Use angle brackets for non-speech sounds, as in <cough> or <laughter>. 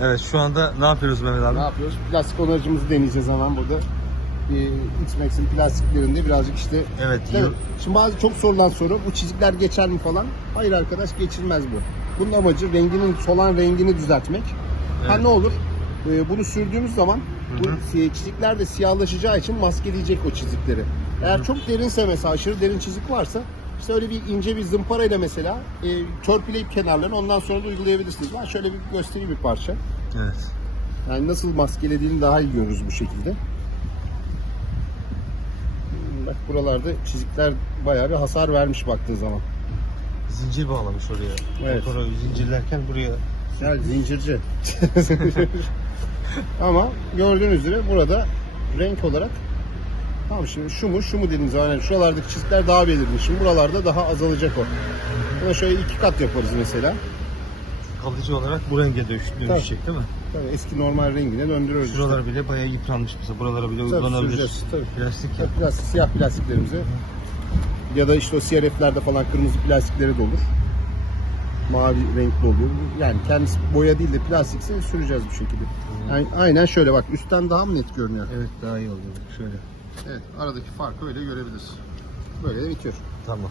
Evet şu anda ne yapıyoruz Mehmet abi? Ne yapıyoruz? Plastik onarıcımızı deneyeceğiz hemen burada. X-Max'in plastiklerinde birazcık işte... Evet. Tabii, Şimdi bazı çok sorulan soru, bu çizikler geçer mi falan? Hayır arkadaş geçilmez bu. Bunun amacı renginin, solan rengini düzeltmek. Ha Evet. ne olur? Ee, bunu sürdüğümüz zaman Hı bu hı. si- çizikler de siyahlaşacağı için maskeleyecek o çizikleri. Eğer çok derinse mesela aşırı derin çizik varsa işte öyle bir ince bir zımparayla mesela e, törpüleyip kenarlarını ondan sonra da uygulayabilirsiniz. Ben şöyle bir göstereyim bir parça. Evet. Yani nasıl maskelediğini daha iyi görürüz bu şekilde. Bak buralarda çizikler bayağı bir hasar vermiş baktığın zaman. Zincir bağlamış oraya. Evet. Motoru zincirlerken buraya Yani zincirci. <laughs> Ama gördüğünüz üzere burada renk olarak Tamam şimdi şu mu şu mu dediğimiz zaman yani şuralardaki çizikler daha belirgin. Şimdi buralarda daha azalacak o. Buna şöyle iki kat yaparız mesela. kalıcı olarak bu renge dönüş, dönüşecek değil mi? Tabii eski normal rengine döndürüyoruz. işte. Şuralar bile bayağı yıpranmış mesela. Buralara bile uygulanabilir. süreceğiz, tabii. Plastik ya. Plastik, siyah plastiklerimize ya da işte o CRF'lerde falan kırmızı plastikleri de olur. Mavi renkli oluyor. Yani kendisi boya değil de plastikse süreceğiz bu şekilde. Yani aynen şöyle bak üstten daha mı net görünüyor? Evet daha iyi oluyor. Şöyle. Evet aradaki farkı öyle görebiliriz. Böyle de bitiyor. Tamam.